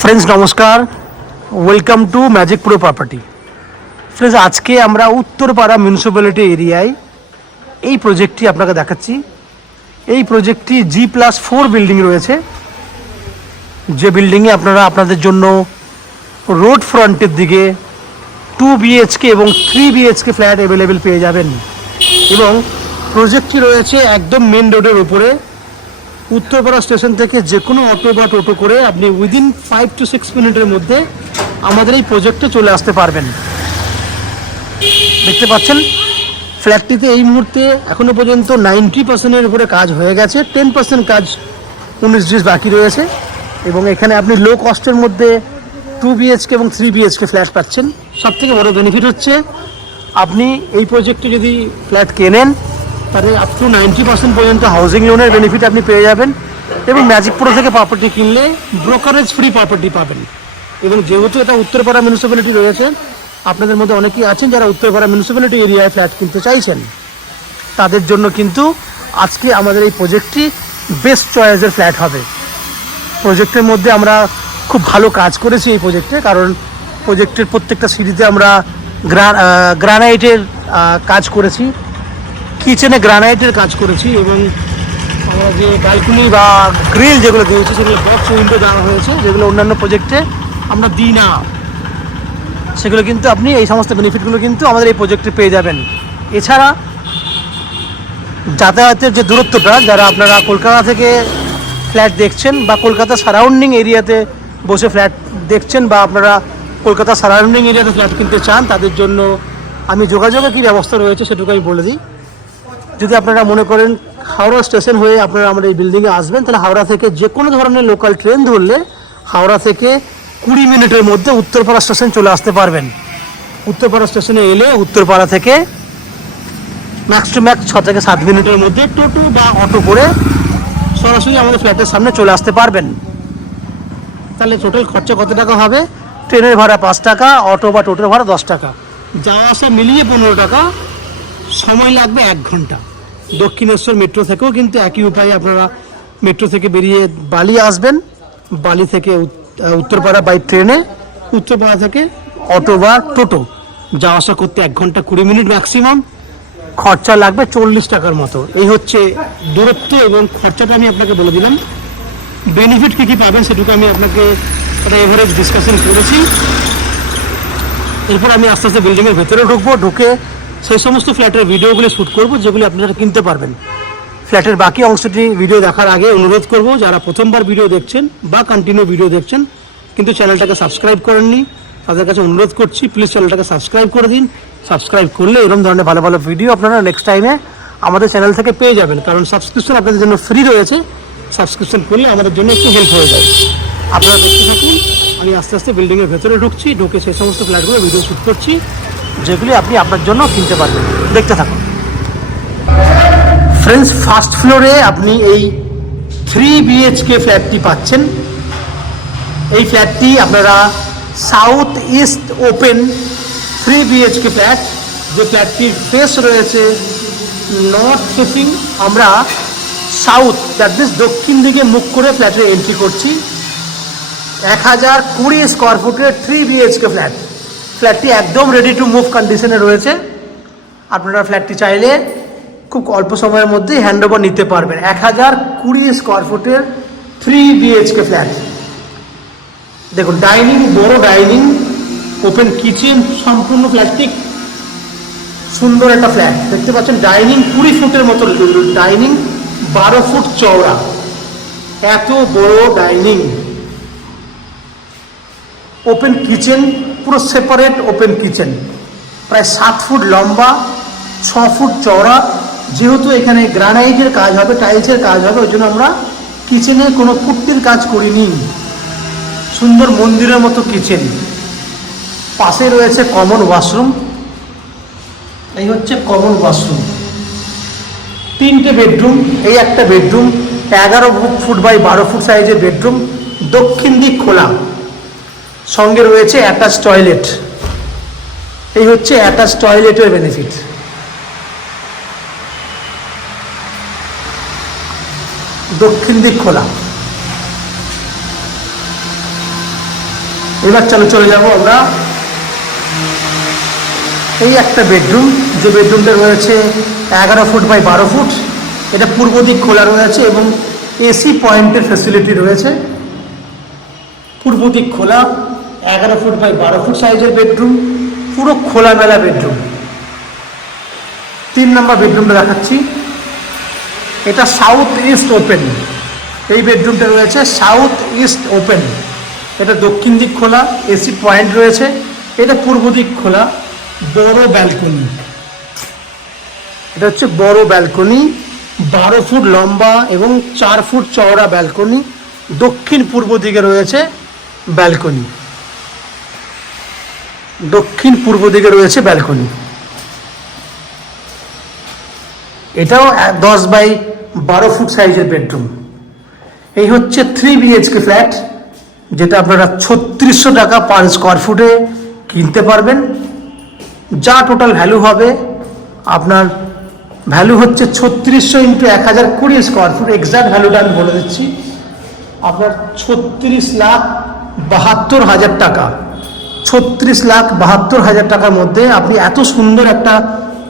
Friends नमस्कार welcome to magic pro property. Friends आज के আমরা উত্তরপাড়া মিউনিসিপ্যালিটি এরিয়ায় এই প্রজেক্টটি আপনাকে দেখাচ্ছি। এই প্রজেক্টটি G+4 বিল্ডিং রয়েছে, যে বিল্ডিংয়ে আপনারা আপনাদের জন্য রোড ফ্রন্টের দিকে 2 BHK এবং 3 BHK ফ্ল্যাট অ্যাভেলেবেল পেয়ে যাবেন এবং প্রজেক্টটি রয়েছে একদম মেন রোডের উপরে। উত্তরপাড়া স্টেশন থেকে যে কোনো অটো বা টোটো করে আপনি উইদিন 5 to 6 মিনিটের মধ্যে আমাদের এই প্রজেক্টে চলে আসতে পারবেন। দেখতে পাচ্ছেন ফ্ল্যাটটিতে এই মুহূর্তে এখনও পর্যন্ত 90%-এর উপরে কাজ হয়ে গেছে, 10% কাজ 19-20 বাকি রয়েছে এবং এখানে আপনি লো কস্টের মধ্যে 2 BHK এবং 3 BHK ফ্ল্যাট পাচ্ছেন। সবথেকে বড় বেনিফিট হচ্ছে আপনি এই প্রজেক্টে যদি ফ্ল্যাট কেনেন তাহলে আপ টু 90% পর্যন্ত হাউজিং লোনের বেনিফিট আপনি পেয়ে যাবেন এবং ম্যাজিক প্রো থেকে প্রপার্টি কিনলে ব্রোকারেজ ফ্রি প্রপার্টি পাবেন। এবং যেহেতু এটা উত্তরপাড়া মিউনিসিপ্যালিটি রয়েছে, আপনাদের মধ্যে অনেকেই আছেন যারা উত্তরপাড়া মিউনিসিপ্যালিটি এরিয়ায় ফ্ল্যাট কিনতে চাইছেন, তাদের জন্য কিন্তু আজকে আমাদের এই প্রজেক্টটি বেস্ট চয়েসের ফ্ল্যাট হবে। প্রজেক্টের মধ্যে আমরা খুব ভালো কাজ করেছি এই প্রজেক্টে, কারণ প্রজেক্টের প্রত্যেকটা সিঁড়িতে আমরা গ্রানাইটের কাজ করেছি, কিচেনে গ্রানাইটের কাজ করেছি এবং আমরা যে ব্যালকনি বা গ্রিল যেগুলো দিয়েছি সেগুলো বক্স উইন্ডো দেওয়া হয়েছে, যেগুলো অন্যান্য প্রজেক্টে আমরা দিই না। সেগুলো কিন্তু আপনি এই সমস্ত বেনিফিটগুলো কিন্তু আমাদের এই প্রজেক্টে পেয়ে যাবেন। এছাড়া যাতায়াতের যে দূরত্বটা, যারা আপনারা কলকাতা থেকে ফ্ল্যাট দেখছেন বা কলকাতা সারাউন্ডিং এরিয়াতে বসে ফ্ল্যাট দেখছেন বা আপনারা কলকাতা সারাউন্ডিং এরিয়াতে ফ্ল্যাট কিনতে চান, তাদের জন্য আমি যোগাযোগের কী ব্যবস্থা রয়েছে সেটুকু আমি বলে দিই। যদি আপনারা মনে করেন হাওড়া স্টেশন হয়ে আপনারা আমাদের এই বিল্ডিংয়ে আসবেন, তাহলে হাওড়া থেকে যে কোনো ধরনের লোকাল ট্রেন ধরলে হাওড়া থেকে 20 মিনিটের মধ্যে উত্তরপাড়া স্টেশন চলে আসতে পারবেন। উত্তরপাড়া স্টেশনে এলে উত্তরপাড়া থেকে ম্যাক্স টু ম্যাক্স 6 থেকে 7 মিনিটের মধ্যে টোটো বা অটো করে সরাসরি আমাদের ফ্ল্যাটের সামনে চলে আসতে পারবেন। তাহলে টোটাল খরচা কত টাকা হবে? ট্রেনের ভাড়া 5 টাকা, অটো বা টোটোর ভাড়া 10 টাকা, যাওয়া আসা মিলিয়ে 15 টাকা, সময় লাগবে 1 ঘন্টা। দক্ষিণেশ্বর মেট্রো থেকেও কিন্তু একই উপায়ে আপনারা মেট্রো থেকে বেরিয়ে বালি আসবেন, বালি থেকে উত্তরপাড়া বাই ট্রেনে, উত্তরপাড়া থেকে অটো বা টোটো যাওয়া আসা করতে 1 ঘন্টা 20 মিনিট ম্যাক্সিমাম, খরচা লাগবে 40 টাকার মতো। এই হচ্ছে দূরত্ব এবং খরচাটা আমি আপনাকে বলে দিলাম। বেনিফিট কী কী পাবেন সেটুকু আমি আপনাকে একটা এভারেজ ডিসকাশন করেছি। এরপর আমি আস্তে আস্তে বিল্ডিংয়ের ভেতরে ঢুকে সেই সমস্ত ফ্ল্যাটের ভিডিওগুলো শ্যুট করব যেগুলি আপনারা কিনতে পারবেন। ফ্ল্যাটের বাকি অংশটি ভিডিও দেখার আগে অনুরোধ করব, যারা প্রথমবার ভিডিও দেখছেন বা কন্টিনিউ ভিডিও দেখছেন কিন্তু চ্যানেলটাকে সাবস্ক্রাইব করেননি, তাদের কাছে অনুরোধ করছি প্লিজ চ্যানেলটাকে সাবস্ক্রাইব করে দিন। সাবস্ক্রাইব করলে এরকম ধরনের ভালো ভালো ভিডিও আপনারা নেক্সট টাইমে আমাদের চ্যানেল থেকে পেয়ে যাবেন, কারণ সাবস্ক্রিপশন আপনাদের জন্য ফ্রি রয়েছে। সাবস্ক্রিপশন করলে আমাদের জন্য একটু হেল্প হয়ে যায়। আপনারা দেখতে থাকুন, আমি আস্তে আস্তে বিল্ডিংয়ের ভেতরে ঢুকে সেই সমস্ত ফ্ল্যাটগুলো ভিডিও শ্যুট করছি যেগুলি আপনি আপনার জন্য কিনতে পারবেন। দেখতে থাকুন। ফ্রেন্ডস, ফার্স্ট ফ্লোরে আপনি এই 3 BHK ফ্ল্যাটটি পাচ্ছেন। এই ফ্ল্যাটটি আপনারা south east open 3 BHK flat, যে ফ্ল্যাটটির ফেস রয়েছে নর্থ ফেসিং। আমরা সাউথ দ্যাট মিনস দক্ষিণ দিকে মুখ করে ফ্ল্যাটে এন্ট্রি করছি। 1020 স্কোয়ার ফুটের 3 BHK ফ্ল্যাট। ফ্ল্যাটটি একদম রেডি টু মুভ কন্ডিশনে রয়েছে। আপনারা ফ্ল্যাটটি চাইলে খুব অল্প সময়ের মধ্যেই হ্যান্ড ওভার নিতে পারবেন। 1020 স্কোয়ার ফুটের 3 BHK ফ্ল্যাট। দেখুন ডাইনিং, বড় ডাইনিং, ওপেন কিচেন, সম্পূর্ণ ফ্ল্যাটটি সুন্দর একটা ফ্ল্যাট দেখতে পাচ্ছেন। ডাইনিং 20 ফুটের মতো ডাইনিং, 12 ফুট চওড়া, এত বড় ডাইনিং। ওপেন কিচেন, পুরো সেপারেট ওপেন কিচেন, প্রায় 7 ফুট লম্বা, 6 ফুট চওড়া। যেহেতু এখানে গ্রানাইটের কাজ হবে, টাইলসের কাজ হবে, ওই জন্য আমরা কিচেনে কোনো পুট্টির কাজ করিনি। সুন্দর মন্দিরের মতো কিচেন, পাশে রয়েছে কমন ওয়াশরুম। এই হচ্ছে কমন ওয়াশরুম। 3টে বেডরুম, এই একটা বেডরুম, 11 ফুট বাই 12 ফুট সাইজের বেডরুম, দক্ষিণ দিক খোলা, সঙ্গে রয়েছে অ্যাটাচ টয়লেট। এই হচ্ছে অ্যাটাচ টয়লেটের বেনিফিট। দক্ষিণ দিক খোলা। এবার চলে যাব আমরা এই একটা বেডরুম, যে বেডরুমটা রয়েছে 11 ফুট বাই 12 ফুট। এটা পূর্ব দিক খোলা রয়েছে এবং এসি পয়েন্টের ফ্যাসিলিটি রয়েছে। পূর্ব দিক খোলা, 11 ফুট বাই 12 ফুট সাইজের বেডরুম, পুরো খোলামেলা বেডরুম। 3 নম্বর বেডরুমটা দেখাচ্ছি, এটা সাউথ ইস্ট ওপেন। এই বেডরুমটা রয়েছে সাউথ ইস্ট ওপেন, এটা দক্ষিণ দিক খোলা, এসি পয়েন্ট রয়েছে। এটা পূর্ব দিক খোলা, বড় ব্যালকনি। এটা হচ্ছে বড় ব্যালকনি, 12 ফুট লম্বা এবং 4 ফুট চওড়া ব্যালকনি। দক্ষিণ পূর্ব দিকে রয়েছে ব্যালকনি, দক্ষিণ পূর্ব দিকে রয়েছে ব্যালকনি। এটাও 10 বাই 12 ফুট সাইজের বেডরুম। এই হচ্ছে 3 BHK ফ্ল্যাট, যেটা আপনারা 3600 টাকা পার স্কোয়ার ফুটে কিনতে পারবেন। যা টোটাল ভ্যালু হবে, আপনার ভ্যালু হচ্ছে 3600 ইন্টু 1020 স্কোয়ার ফুট। এক্সাক্ট ভ্যালুটা আমি বলে দিচ্ছি, আপনার 36,72,000 টাকা। 36,72,000 টাকার মধ্যে আপনি এত সুন্দর একটা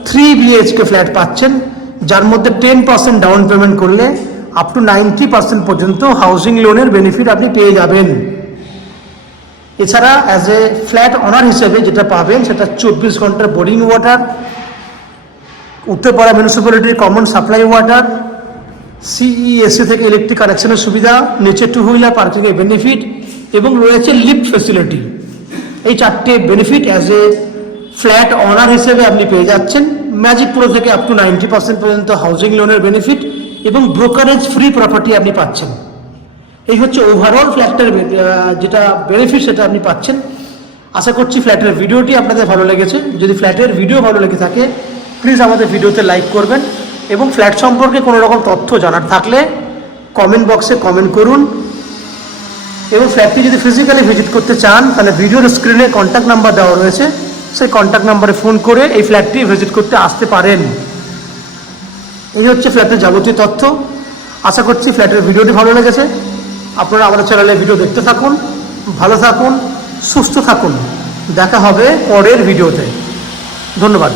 3 BHK ফ্ল্যাট পাচ্ছেন, যার মধ্যে 10% ডাউন পেমেন্ট করলে আপ টু 90% পর্যন্ত হাউজিং লোনের বেনিফিট আপনি পেয়ে যাবেন। এছাড়া অ্যাজ এ ফ্ল্যাট অনার হিসেবে যেটা পাবেন, সেটা 24 ঘন্টার বোরিং ওয়াটার, উত্তরপাড়া মিউনিসিপ্যালিটির কমন সাপ্লাই ওয়াটার, CESC থেকে ইলেকট্রিক কানেকশনের সুবিধা, নিচে 2 হুইলার পার্কিংয়ের বেনিফিট এবং রয়েছে লিফট ফেসিলিটি। এই 4টে benefit as a flat owner হিসেবে আপনি পেয়ে যাচ্ছেন। ম্যাজিক প্রো থেকে আপ টু 90% পর্যন্ত হাউজিং লোনের বেনিফিট এবং ব্রোকারেজ ফ্রি প্রপার্টি আপনি পাচ্ছেন। এই হচ্ছে ওভারঅল ফ্ল্যাটের যেটা বেনিফিট, সেটা আপনি পাচ্ছেন। আশা করছি ফ্ল্যাটের ভিডিওটি আপনাদের ভালো লেগেছে। যদি ফ্ল্যাটের ভিডিও ভালো লেগে থাকে, প্লিজ আমাদের ভিডিওতে লাইক করবেন এবং ফ্ল্যাট সম্পর্কে কোনো রকম তথ্য জানার থাকলে কমেন্ট বক্সে কমেন্ট করুন। এবং ফ্ল্যাটটি যদি ফিজিক্যালি ভিজিট করতে চান, তাহলে ভিডিওর স্ক্রিনে কন্ট্যাক্ট নাম্বার দেওয়া রয়েছে, সেই কন্ট্যাক্ট নাম্বারে ফোন করে এই ফ্ল্যাটটি ভিজিট করতে আসতে পারেন। এই হচ্ছে ফ্ল্যাটের যাবতীয় তথ্য। আশা করছি ফ্ল্যাটের ভিডিওটি ভালো লেগেছে। আপনারা আমাদের চ্যানেলে ভিডিও দেখতে থাকুন, ভালো থাকুন, সুস্থ থাকুন। দেখা হবে পরের ভিডিওতে। ধন্যবাদ।